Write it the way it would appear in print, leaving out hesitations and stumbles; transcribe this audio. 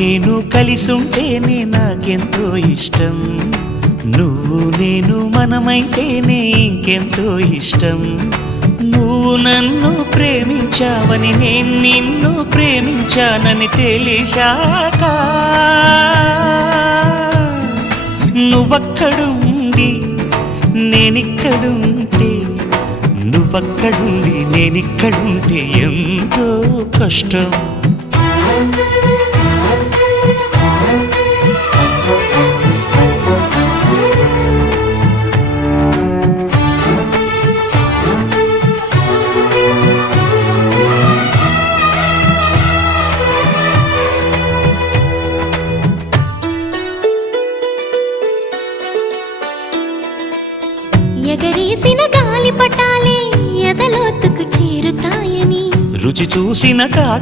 నేను కలిసుంటేనే నాకెంతో ఇష్టం, నువ్వు నేను మనమైతేనే ఇంకెంతో ఇష్టం. నువ్వు నన్ను ప్రేమించావని నేను నిన్ను ప్రేమించానని తెలిసాక, నువ్వక్కడుండి నేనిక్కడుంటే, నువ్వక్కడుండి నేనిక్కడుంటే ఎంతో కష్టం. ఎగరేసిన గాలి పటాలే ఎదలోతుకు చేరుతాయని, రుచి చూసిన కాకే